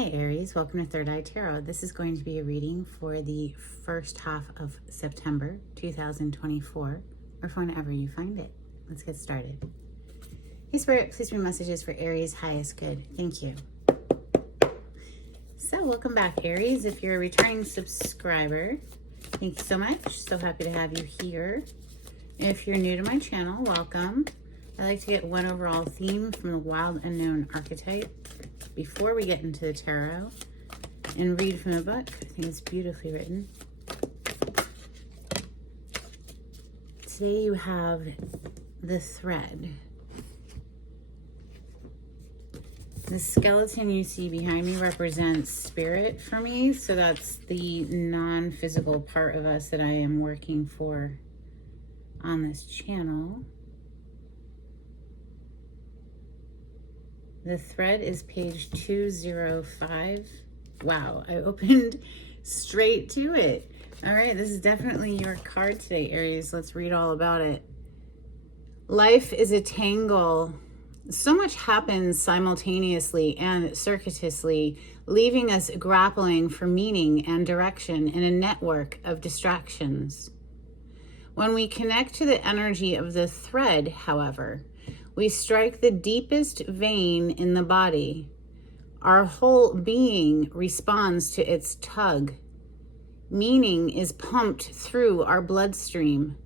Hi Aries, welcome to Third Eye Tarot. This is going to be a reading for the first half of September 2024, or for whenever you find it. Let's get started. Hey Spirit, please bring messages for Aries' highest good. Thank you. So welcome back Aries. If you're a returning subscriber, thank you so much. So happy to have you here. If you're new to my channel, welcome. I like to get one overall theme from the wild unknown archetype before we get into the tarot and read from the book. I think it's beautifully written. Today you have the thread. The skeleton you see behind me represents spirit for me, so that's the non-physical part of us that I am working for on this channel. The thread is page 205. Wow, I opened straight to it. All right, this is definitely your card today, Aries. Let's read all about it. Life is a tangle. So much happens simultaneously and circuitously, leaving us grappling for meaning and direction in a network of distractions. When we connect to the energy of the thread, however, we strike the deepest vein in the body. Our whole being responds to its tug. Meaning is pumped through our bloodstream.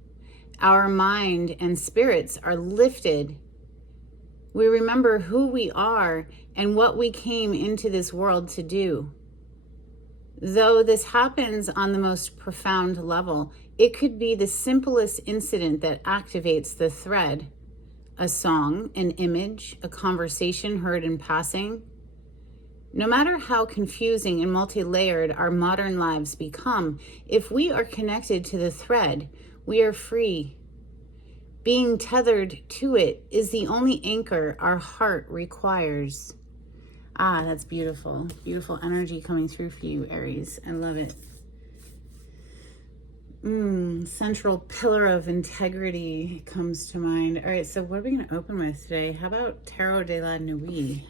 Our mind and spirits are lifted. We remember who we are and what we came into this world to do. Though this happens on the most profound level, it could be the simplest incident that activates the thread. A song, an image, a conversation heard in passing. No matter how confusing and multi-layered our modern lives become, if we are connected to the thread, we are free. Being tethered to it is the only anchor our heart requires. Ah, that's beautiful. Beautiful energy coming through for you, Aries. I love it. Central pillar of integrity comes to mind. All right, so what are we going to open with today? How about Tarot de la Nuit?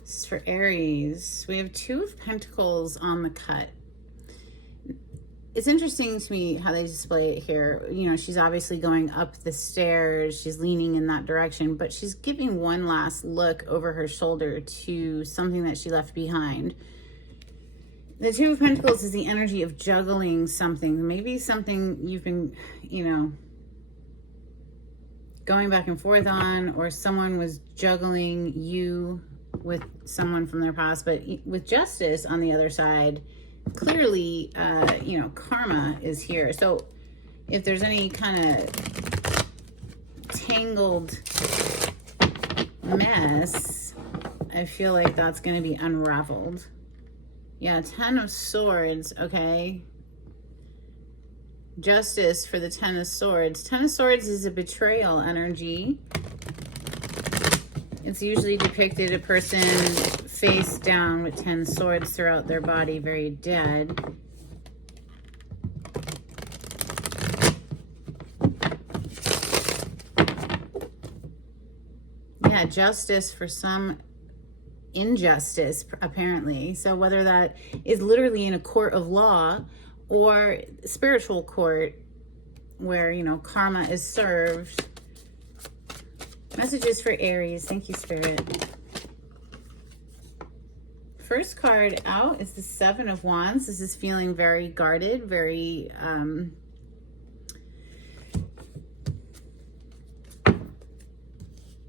This is for Aries. We have Two of Pentacles on the cut. It's interesting to me how they display it here. You know, she's obviously going up the stairs. She's leaning in that direction, but she's giving one last look over her shoulder to something that she left behind. The Two of Pentacles is the energy of juggling something. Maybe something you've been, going back and forth on, or someone was juggling you with someone from their past. But with Justice on the other side, clearly, karma is here. So if there's any kind of tangled mess, I feel like that's going to be unraveled. Yeah, Ten of Swords, okay. Justice for the Ten of Swords. Ten of Swords is a betrayal energy. It's usually depicted a person face down with 10 swords throughout their body, very dead. Yeah, justice for some injustice, apparently. So whether that is literally in a court of law or spiritual court where, karma is served. Messages for Aries. Thank you, Spirit. First card out is the Seven of Wands. This is feeling very guarded, very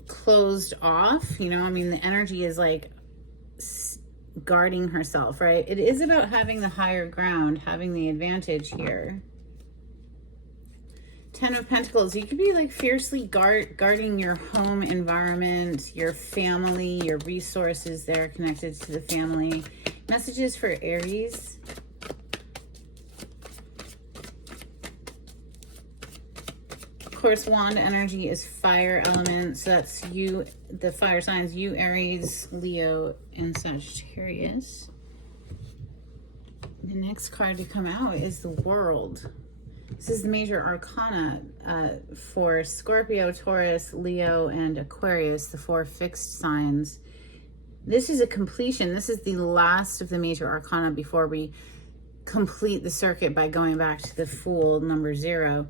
closed off. The energy is like guarding herself, right? It is about having the higher ground, having the advantage here. Ten of Pentacles, you could be like fiercely guarding your home environment, your family, your resources there connected to the family. Messages for Aries. Of course, wand energy is fire element, so that's you, the fire signs, you, Aries, Leo, and Sagittarius. The next card to come out is the World. This is the major arcana for Scorpio, Taurus, Leo, and Aquarius, the four fixed signs. This is a completion. This is the last of the major arcana before we complete the circuit by going back to the Fool, number 0.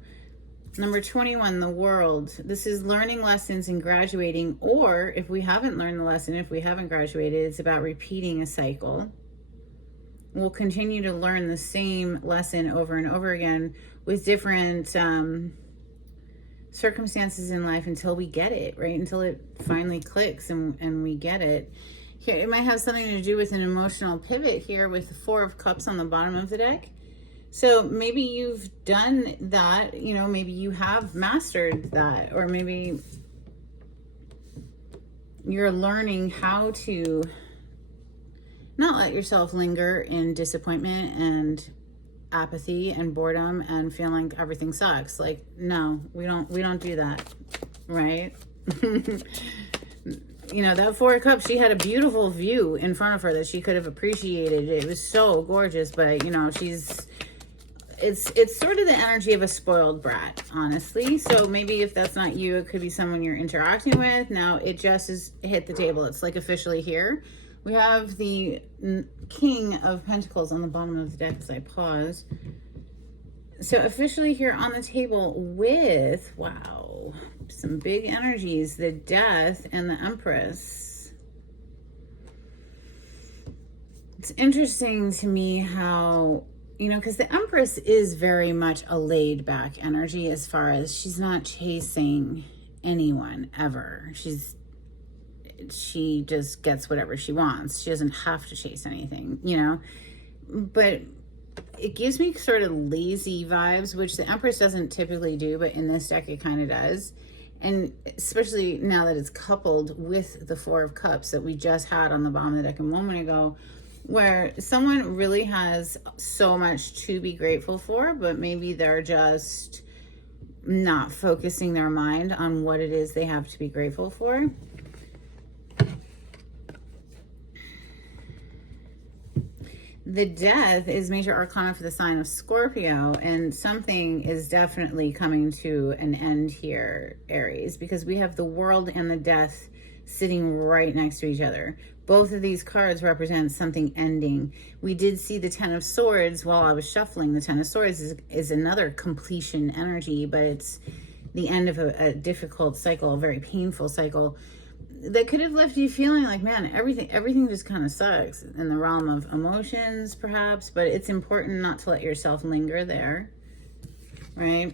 Number 21, the World. This is learning lessons and graduating, or if we haven't learned the lesson, if we haven't graduated, it's about repeating a cycle. We'll continue to learn the same lesson over and over again with different circumstances in life until we get it, right? Until it finally clicks and we get it. Here, it might have something to do with an emotional pivot here with the 4 of Cups on the bottom of the deck. So maybe you've done that, you know, maybe you have mastered that, or maybe you're learning how to not let yourself linger in disappointment and apathy and boredom and feeling like everything sucks. Like, no, we don't do that, right? You know, that 4 of Cups, she had a beautiful view in front of her that she could have appreciated. It was so gorgeous, but you know, it's sort of the energy of a spoiled brat, honestly. So maybe if that's not you, it could be someone you're interacting with. Now it just is hit the table. It's like officially here. We have the King of Pentacles on the bottom of the deck as I pause. So officially here on the table with, wow, some big energies, the Death and the Empress. It's interesting to me how, you know, because the Empress is very much a laid back energy as far as she's not chasing anyone ever. She just gets whatever she wants. She doesn't have to chase anything, you know, but it gives me sort of lazy vibes, which the Empress doesn't typically do, but in this deck it kind of does. And especially now that it's coupled with the 4 of Cups that we just had on the bottom of the deck a moment ago, where someone really has so much to be grateful for, but maybe they're just not focusing their mind on what it is they have to be grateful for. The Death is major arcana for the sign of Scorpio, and something is definitely coming to an end here, Aries, because we have the World and the Death sitting right next to each other. Both of these cards represent something ending. We did see the 10 of Swords while I was shuffling. The 10 of Swords is another completion energy, but it's the end of a difficult cycle, a very painful cycle that could have left you feeling like, man, everything just kind of sucks in the realm of emotions, perhaps, but it's important not to let yourself linger there, right?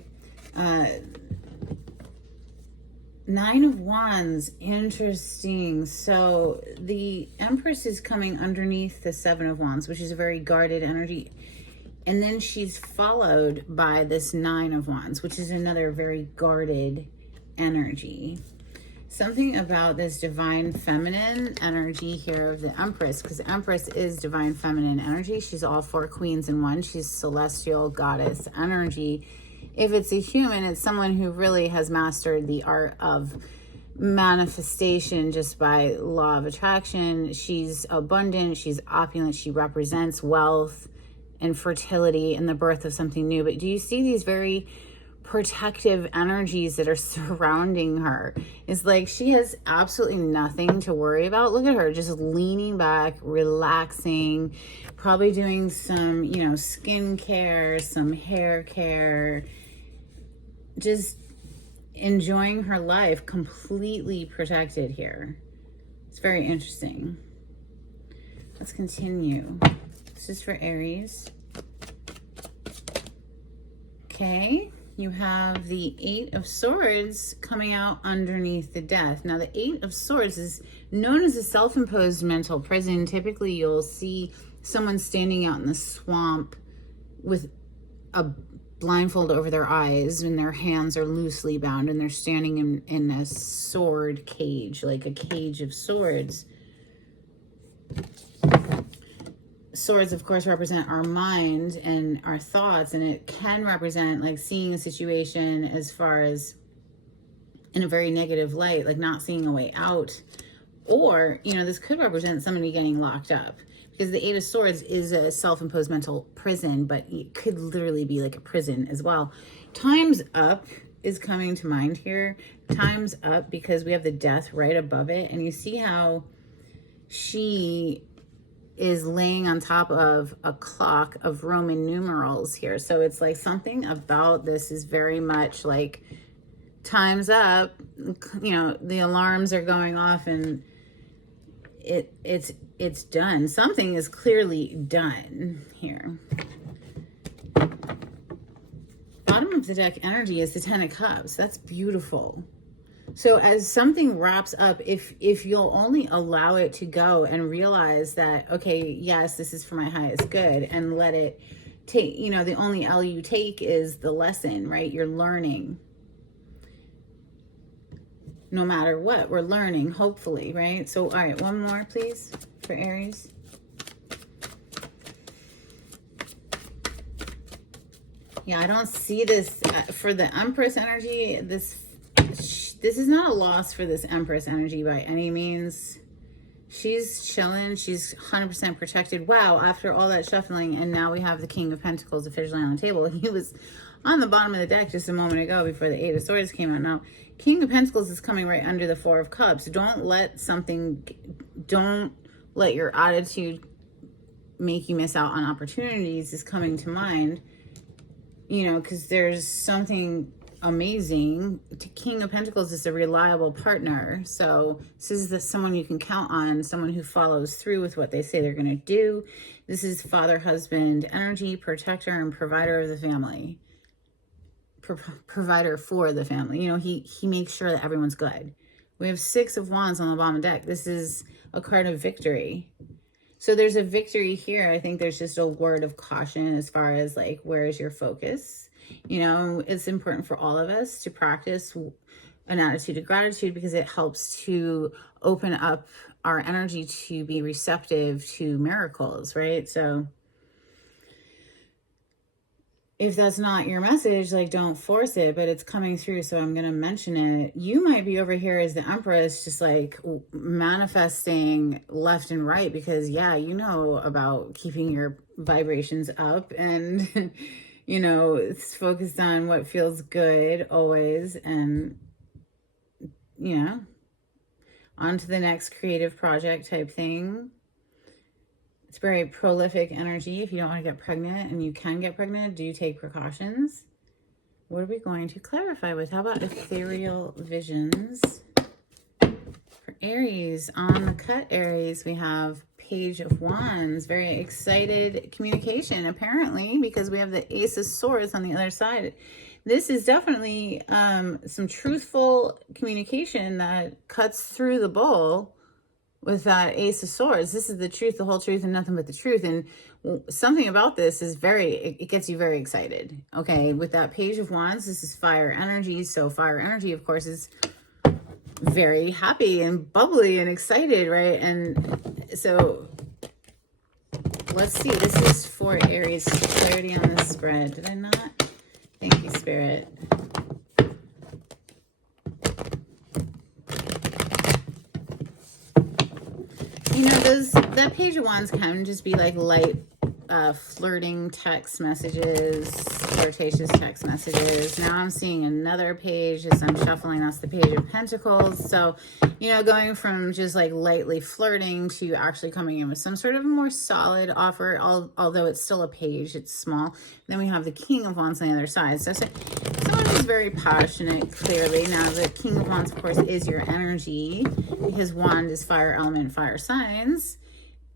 9 of Wands, interesting. So the Empress is coming underneath the 7 of Wands, which is a very guarded energy. And then she's followed by this 9 of Wands, which is another very guarded energy. Something about this divine feminine energy here of the Empress, because Empress is divine feminine energy. She's all 4 queens in one. She's celestial goddess energy. If it's a human, it's someone who really has mastered the art of manifestation just by law of attraction. She's abundant. She's opulent. She represents wealth and fertility and the birth of something new. But do you see these very protective energies that are surrounding her? It's like she has absolutely nothing to worry about. Look at her just leaning back, relaxing, probably doing some, you know, skin care, some hair care, just enjoying her life, completely protected here. It's very interesting. Let's continue. This is for Aries. Okay. You have the 8 of Swords coming out underneath the Death. Now, the 8 of Swords is known as a self-imposed mental prison. Typically, you'll see someone standing out in the swamp with a blindfold over their eyes and their hands are loosely bound, and they're standing in a sword cage, like a cage of swords. Swords, of course, represent our mind and our thoughts, and it can represent like seeing a situation as far as in a very negative light, like not seeing a way out. Or, you know, this could represent somebody getting locked up, because the 8 of Swords is a self-imposed mental prison, but it could literally be like a prison as well. Time's up is coming to mind here. Time's up because we have the Death right above it, and you see how she is laying on top of a clock of Roman numerals here. So it's like something about this is very much like time's up, you know, the alarms are going off and it's done. Something is clearly done here. Bottom of the deck energy is the Ten of Cups. That's beautiful. So as something wraps up, if you'll only allow it to go and realize that, okay, yes, this is for my highest good, and let it take, you know, the only L you take is the lesson, right? You're learning. No matter what, we're learning, hopefully, right? So, all right, one more, please, for Aries. Yeah, I don't see this for the Empress energy. This is not a loss for this Empress energy by any means. She's chilling. She's 100% protected. Wow, after all that shuffling, and now we have the King of Pentacles officially on the table. He was on the bottom of the deck just a moment ago before the Eight of Swords came out. Now, King of Pentacles is coming right under the Four of Cups. Don't let your attitude make you miss out on opportunities is coming to mind. You know, because there's something amazing. King of Pentacles is a reliable partner. So this is someone you can count on, someone who follows through with what they say they're going to do. This is father, husband energy, protector, and provider of the family. Provider for the family. You know, he makes sure that everyone's good. We have Six of Wands on the bottom of the deck. This is a card of victory. So there's a victory here. I think there's just a word of caution as far as like, where is your focus? You know, it's important for all of us to practice an attitude of gratitude because it helps to open up our energy to be receptive to miracles, right? So if that's not your message, like, don't force it, but it's coming through, so I'm going to mention it. You might be over here as the Empress, just like manifesting left and right because, yeah, you know about keeping your vibrations up and, you know, it's focused on what feels good always and, you know, on to the next creative project type thing. It's very prolific energy. If you don't want to get pregnant and you can get pregnant, do take precautions. What are we going to clarify with? How about ethereal visions? For Aries, on the cut Aries, we have Page of Wands. Very excited communication, apparently, because we have the Ace of Swords on the other side. This is definitely some truthful communication that cuts through the bull. With that Ace of Swords, this is the truth, the whole truth, and nothing but the truth. And something about this is it gets you very excited. Okay, with that Page of Wands, this is fire energy. So fire energy, of course, is very happy and bubbly and excited, right? And so let's see. This is for Aries. Clarity on this spread. Did I not? Thank you, Spirit. You know, that Page of Wands can just be like light flirting text messages, flirtatious text messages. Now I'm seeing another page as I'm shuffling. That's the Page of Pentacles. So, you know, going from just like lightly flirting to actually coming in with some sort of more solid offer, although it's still a page, it's small. Then we have the King of Wands on the other side. So someone who's very passionate, clearly. Now, the King of Wands, of course, is your energy because Wand is fire element, fire signs.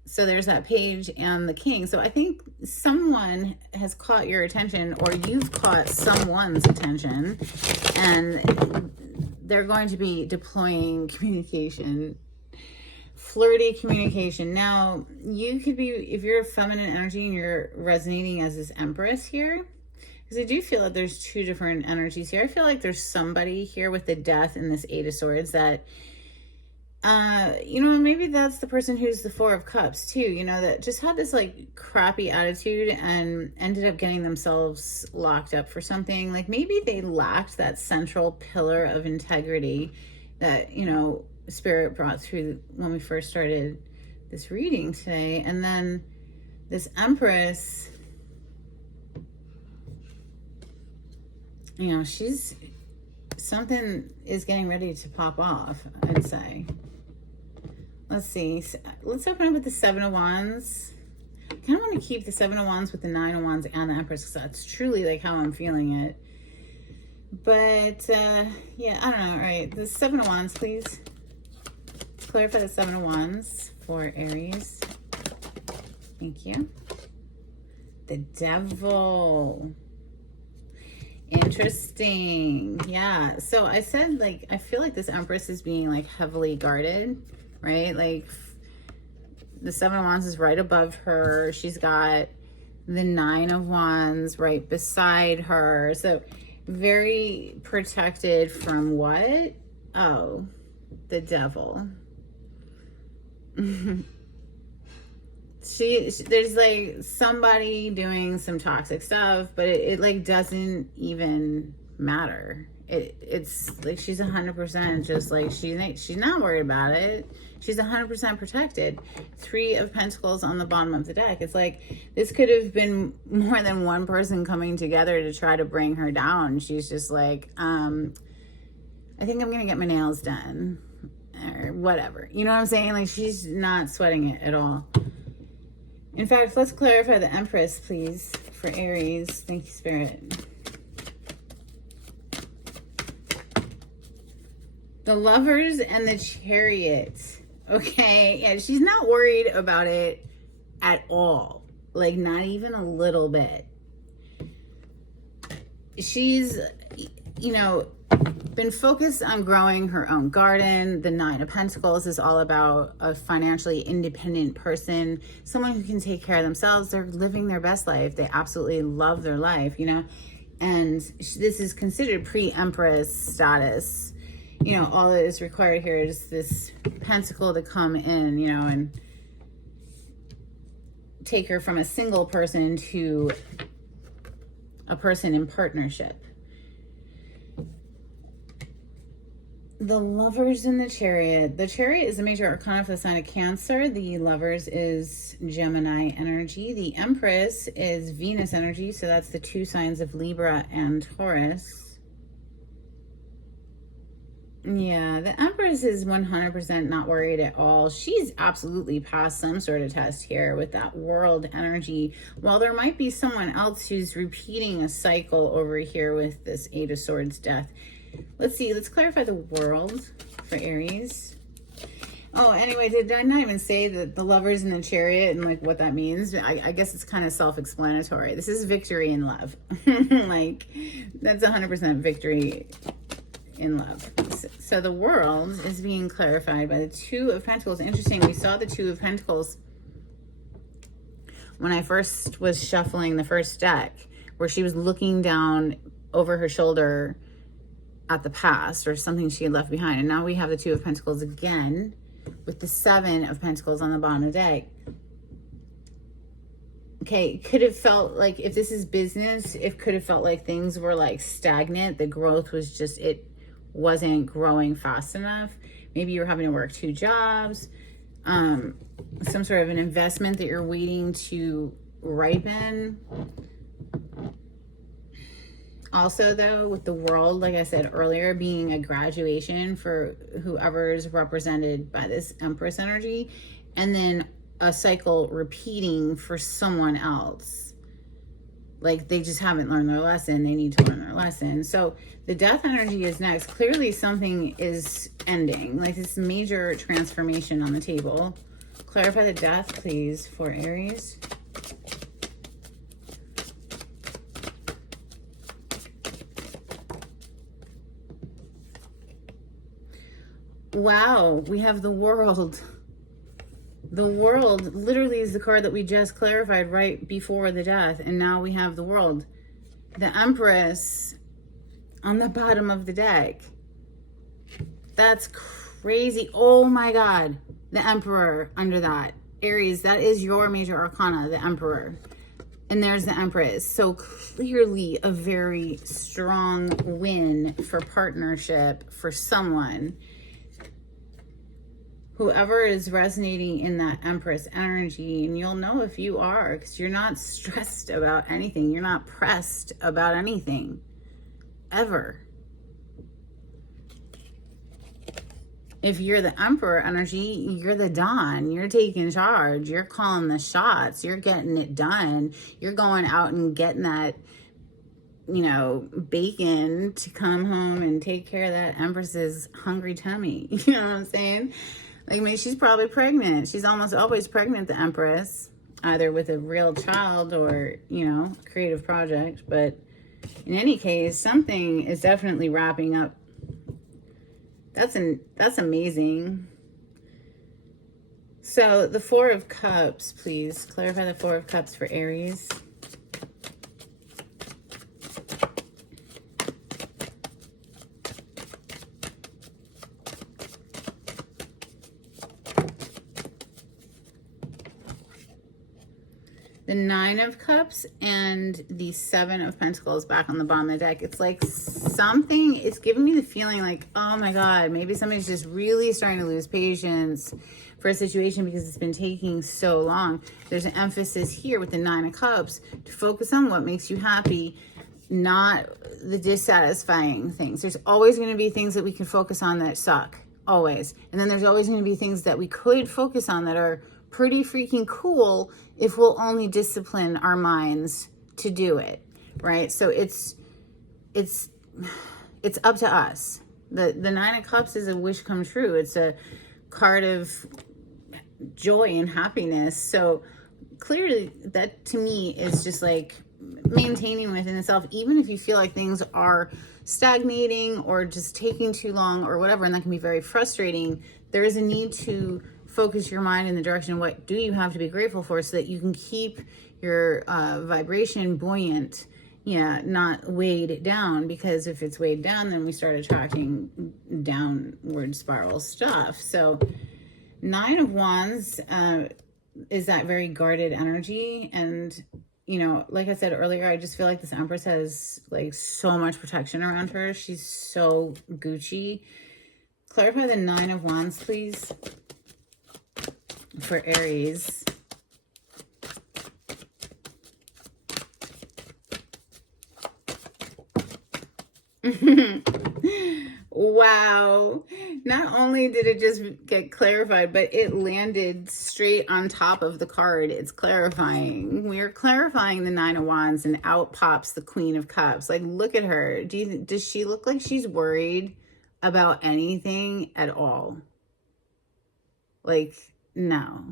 So there's that page and the king. So I think someone has caught your attention or you've caught someone's attention and they're going to be deploying communication, flirty communication. Now, you could be, if you're a feminine energy and you're resonating as this Empress here, because I do feel that there's two different energies here. I feel like there's somebody here with the Death and this Eight of Swords that you know, maybe that's the person who's the Four of Cups too, you know, that just had this like crappy attitude and ended up getting themselves locked up for something. Like maybe they lacked that central pillar of integrity that, you know, Spirit brought through when we first started this reading today. And then this Empress, you know, something is getting ready to pop off, I'd say. Let's see. Let's open up with the Seven of Wands. I kind of want to keep the Seven of Wands with the Nine of Wands and the Empress, because that's truly like how I'm feeling it. But yeah, I don't know. All right, the Seven of Wands, please. Clarify the Seven of Wands for Aries. Thank you. The Devil. Interesting. Yeah. So I said, like, I feel like this Empress is being like heavily guarded, right? Like the Seven of Wands is right above her. She's got the Nine of Wands right beside her. So very protected from what? Oh, the Devil. There's like somebody doing some toxic stuff, but it like doesn't even matter. It's like she's 100% just like she's not worried about it. She's 100% protected. Three of Pentacles on the bottom of the deck. It's like this could have been more than one person coming together to try to bring her down. She's just like, I think I'm gonna get my nails done or whatever. You know what I'm saying? Like she's not sweating it at all. In fact, let's clarify the Empress, please, for Aries. Thank you, Spirit. The Lovers and the Chariot. Okay, yeah, she's not worried about it at all. Like, not even a little bit. She's, you know, been focused on growing her own garden. The Nine of Pentacles is all about a financially independent person, someone who can take care of themselves. They're living their best life. They absolutely love their life, you know, and this is considered pre-Empress status. You know, all that is required here is this pentacle to come in, you know, and take her from a single person to a person in partnership. The Lovers and the Chariot. The Chariot is a major arcana for the sign of Cancer. The Lovers is Gemini energy. The Empress is Venus energy. So that's the two signs of Libra and Taurus. Yeah, the Empress is 100% not worried at all. She's absolutely passed some sort of test here with that World energy. While there might be someone else who's repeating a cycle over here with this Eight of Swords death. Let's see, let's clarify the World for Aries. Oh, anyway, did I not even say that the Lovers and the Chariot and like what that means? I guess it's kind of self-explanatory. This is victory in love. Like, that's 100% victory in love. So the World is being clarified by the Two of Pentacles. Interesting, we saw the Two of Pentacles when I first was shuffling the first deck, where she was looking down over her shoulder at the past or something she had left behind. And now we have the Two of Pentacles again with the Seven of Pentacles on the bottom of the deck. Okay, could have felt like, if this is business, it could have felt like things were like stagnant. The growth was just, it wasn't growing fast enough. Maybe you're having to work two jobs, some sort of an investment that you're waiting to ripen. Also, though, with the World, like I said earlier, being a graduation for whoever's represented by this Empress energy, and then a cycle repeating for someone else. Like they just haven't learned their lesson. They need to learn their lesson. So the Death energy is next. Clearly something is ending. Like this major transformation on the table. Clarify the Death, please, for Aries. Wow, we have the World. The World literally is the card that we just clarified right before the Death, and now we have the World. The Empress on the bottom of the deck. That's crazy. Oh my God. The Emperor under that. Aries, that is your major arcana, the Emperor. And there's the Empress. So clearly a very strong win for partnership for someone. Whoever is resonating in that Empress energy, and you'll know if you are, because you're not stressed about anything. You're not pressed about anything, ever. If you're the Emperor energy, you're the Dawn. You're taking charge. You're calling the shots. You're getting it done. You're going out and getting that, you know, bacon to come home and take care of that Empress's hungry tummy. You know what I'm saying? Like, I mean, she's probably pregnant. She's almost always pregnant, the Empress, either with a real child or, you know, a creative project. But in any case, something is definitely wrapping up. That's amazing. So the Four of Cups, please clarify the Four of Cups for Aries. The Nine of Cups and the Seven of Pentacles back on the bottom of the deck. It's like something, it's giving me the feeling like, oh my God, maybe somebody's just really starting to lose patience for a situation because it's been taking so long. There's an emphasis here with the Nine of Cups to focus on what makes you happy, not the dissatisfying things. There's always going to be things that we can focus on that suck, always. And then there's always going to be things that we could focus on that are pretty freaking cool if we'll only discipline our minds to do it, right? So it's up to us. The Nine of Cups is a wish come true. It's a card of joy and happiness. So clearly that to me is just like maintaining within itself, even if you feel like things are stagnating or just taking too long or whatever, and that can be very frustrating. There is a need to focus your mind in the direction of what do you have to be grateful for so that you can keep your vibration buoyant, yeah, not weighed down, because if it's weighed down, then we start attracting downward spiral stuff. So Nine of Wands is that very guarded energy. And, you know, like I said earlier, I just feel like this Empress has like so much protection around her. She's so Gucci. Clarify the Nine of Wands, please, for Aries. Wow. Not only did it just get clarified, but it landed straight on top of the card. It's clarifying. We're clarifying the Nine of Wands, and out pops the Queen of Cups. Like, look at her. Does she look like she's worried about anything at all? Like, no.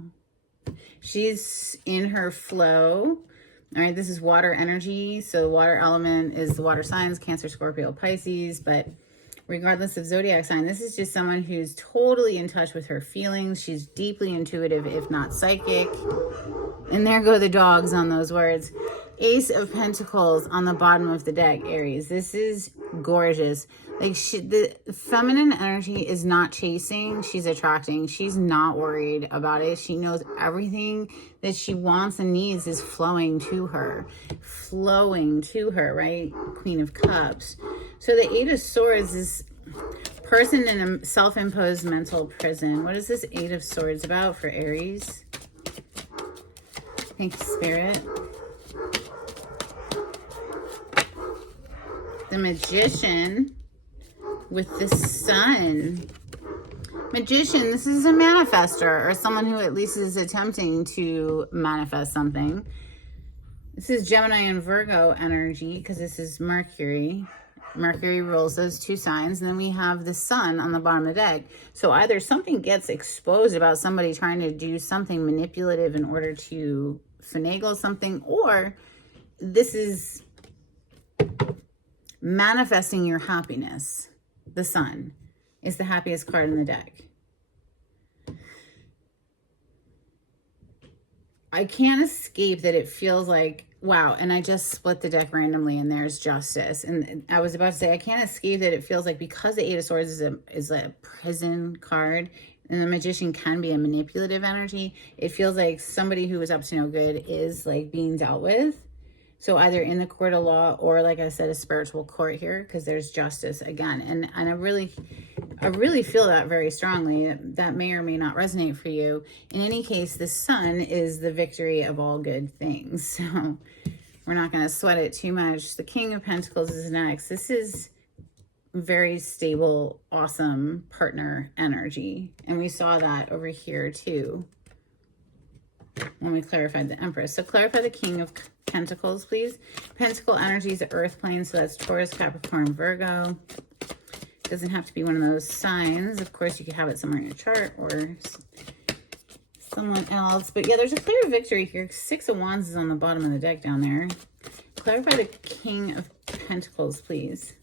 She's in her flow. All right, this is water energy. So water element is the water signs, Cancer, Scorpio, Pisces. But regardless of zodiac sign, this is just someone who's totally in touch with her feelings. She's deeply intuitive, if not psychic. And there go the dogs on those words. Ace of Pentacles on the bottom of the deck, Aries. This is gorgeous. Like, the feminine energy is not chasing, she's attracting. She's not worried about it. She knows everything that she wants and needs is flowing to her, right? Queen of Cups. So the Eight of Swords is person in a self-imposed mental prison. What is this Eight of Swords about for Aries? Thank you, Spirit. The Magician with the Sun. Magician, this is a manifester, or someone who at least is attempting to manifest something. This is Gemini and Virgo energy, because this is Mercury. Mercury rules those two signs. And then we have the Sun on the bottom of the deck. So either something gets exposed about somebody trying to do something manipulative in order to finagle something, or this is manifesting your happiness. The Sun is the happiest card in the deck. I can't escape that it feels like, wow, and I just split the deck randomly and there's Justice. And I was about to say, I can't escape that it feels like, because the Eight of Swords is a prison card, and the Magician can be a manipulative energy, it feels like somebody who is up to no good is like being dealt with. So either in the court of law, or like I said, a spiritual court here, because there's Justice again. And I really feel that very strongly. That may or may not resonate for you. In any case, the Sun is the victory of all good things. So we're not going to sweat it too much. The King of Pentacles is next. This is very stable, awesome partner energy. And we saw that over here too when we clarified the Empress. So clarify the King of Pentacles, please. Pentacle energy is the earth plane, so that's Taurus, Capricorn, Virgo. Doesn't have to be one of those signs. Of course, you could have it somewhere in your chart or someone else. But yeah, there's a clear victory here. Six of Wands is on the bottom of the deck down there. Clarify the King of Pentacles, please,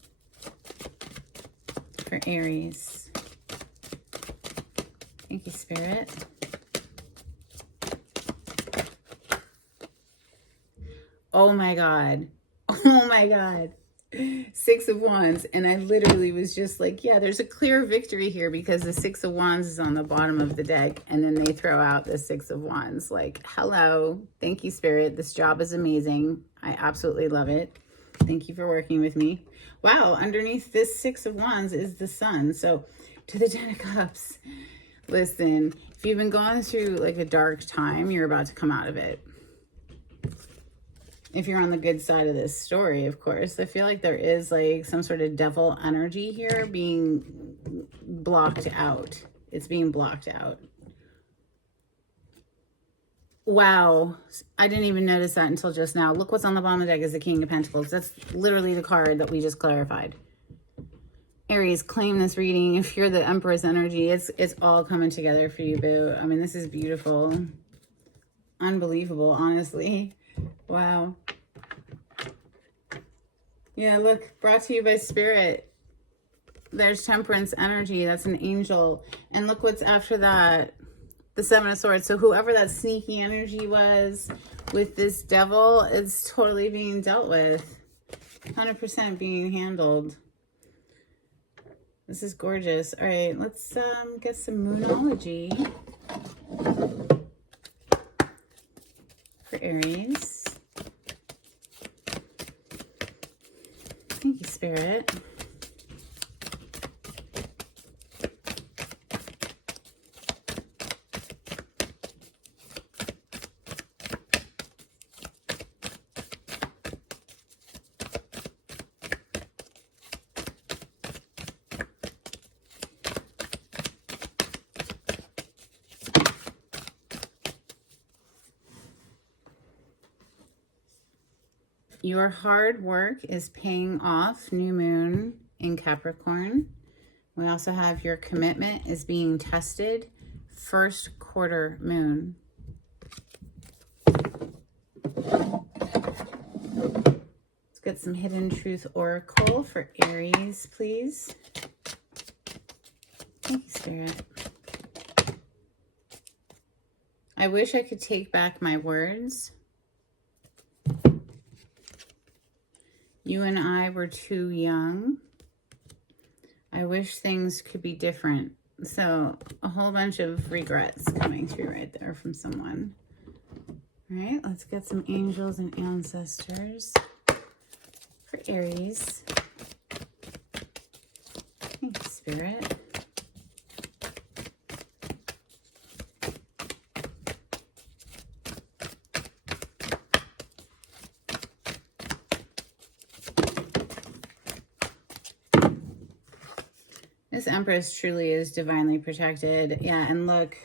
for Aries. Thank you, Spirit. Oh my God. Oh my God. Six of Wands. And I literally was just like, yeah, there's a clear victory here because the Six of Wands is on the bottom of the deck. And then they throw out the Six of Wands. Like, hello. Thank you, Spirit. This job is amazing. I absolutely love it. Thank you for working with me. Wow. Underneath this Six of Wands is the Sun. So to the Ten of Cups, listen, if you've been going through like a dark time, you're about to come out of it. If you're on the good side of this story, of course. I feel like there is like some sort of devil energy here being blocked out. It's being blocked out. Wow. I didn't even notice that until just now. Look what's on the bottom of the deck is the King of Pentacles. That's literally the card that we just clarified. Aries, claim this reading. If you're the Empress energy, it's all coming together for you, boo. I mean, this is beautiful. Unbelievable, honestly. Wow. Yeah, look, brought to you by Spirit. There's Temperance energy. That's an angel. And look what's after that. The Seven of Swords. So whoever that sneaky energy was with this devil is totally being dealt with. 100% being handled. This is gorgeous. All right, let's get some Moonology for Aries. Thank you, Spirit. Your hard work is paying off, new moon in Capricorn. We also have your commitment is being tested, first quarter moon. Let's get some Hidden Truth Oracle for Aries, please. Thank you, Spirit. I wish I could take back my words. You and I were too young. I wish things could be different. So a whole bunch of regrets coming through right there from someone. All right, let's get some angels and ancestors for Aries. Thank you, Spirit. This Empress truly is divinely protected. Yeah, and look,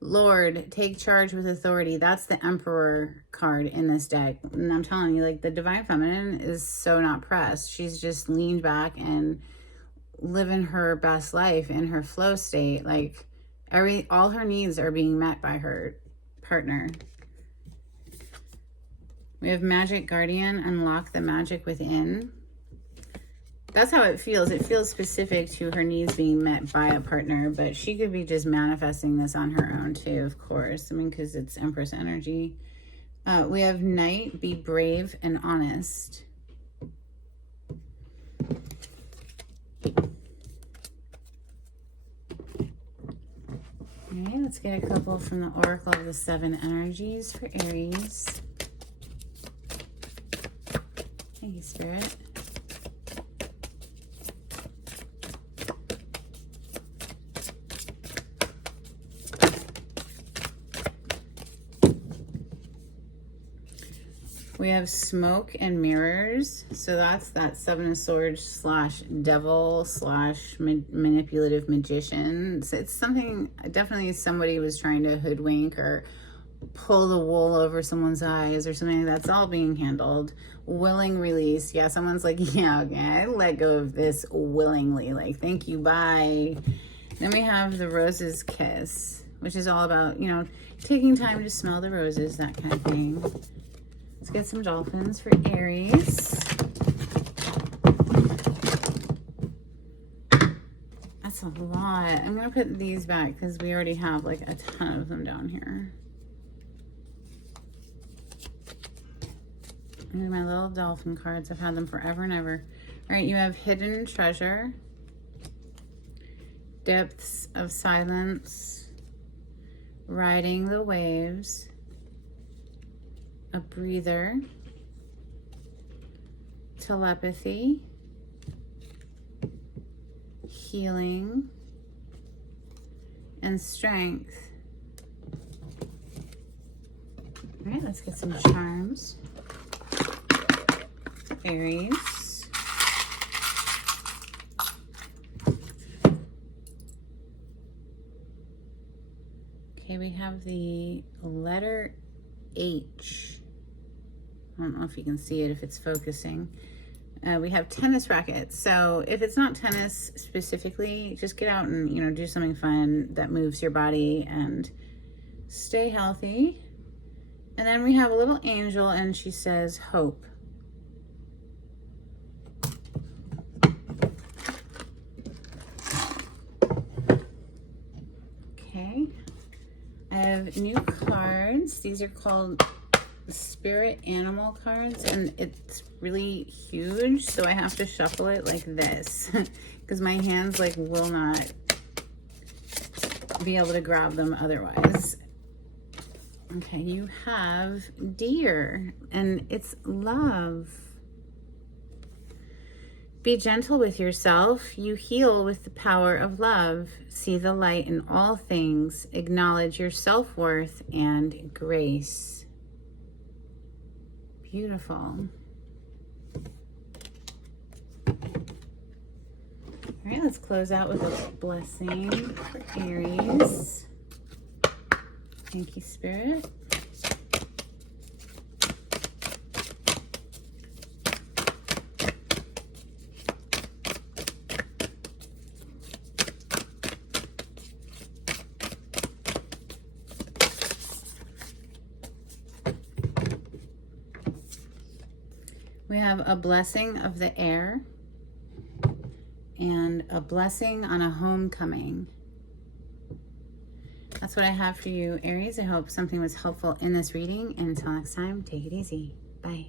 Lord, take charge with authority. That's the Emperor card in this deck. And I'm telling you, like, the Divine Feminine is so not pressed. She's just leaned back and living her best life in her flow state. Like, all her needs are being met by her partner. We have Magic Guardian, unlock the magic within. That's how it feels. It feels specific to her needs being met by a partner, but she could be just manifesting this on her own too, of course. I mean, because it's Empress energy. We have Knight, be brave and honest. All right, let's get a couple from the Oracle of the Seven Energies for Aries. Thank you, Spirit. We have smoke and mirrors. So that's that Seven of Swords slash devil slash manipulative magician. So it's something, definitely somebody was trying to hoodwink or pull the wool over someone's eyes or something. That's all being handled. Willing release. Yeah, someone's like, yeah, okay, I let go of this willingly. Like, thank you, bye. Then we have the Rose's Kiss, which is all about, you know, taking time to smell the roses, that kind of thing. Let's get some dolphins for Aries. That's a lot. I'm going to put these back because we already have like a ton of them down here. And my little dolphin cards. I've had them forever and ever. All right, you have Hidden Treasure, Depths of Silence, Riding the Waves, a Breather, Telepathy, Healing, and Strength. All right, let's get some charms. Aries. Okay, we have the letter H. I don't know if you can see it, if it's focusing. We have tennis rackets. So if it's not tennis specifically, just get out and, you know, do something fun that moves your body and stay healthy. And then we have a little angel and she says hope. Okay. I have new cards. These are called spirit animal cards, and it's really huge, so I have to shuffle it like this because my hands like will not be able to grab them otherwise. Okay, you have deer, and it's love. Be gentle with yourself. You heal with the power of love. See the light in all things. Acknowledge your self-worth and grace. Beautiful. All right, let's close out with a blessing for Aries. Thank you, Spirit. We have a blessing of the air and a blessing on a homecoming. That's what I have for you, Aries. I hope something was helpful in this reading. And until next time, take it easy. Bye.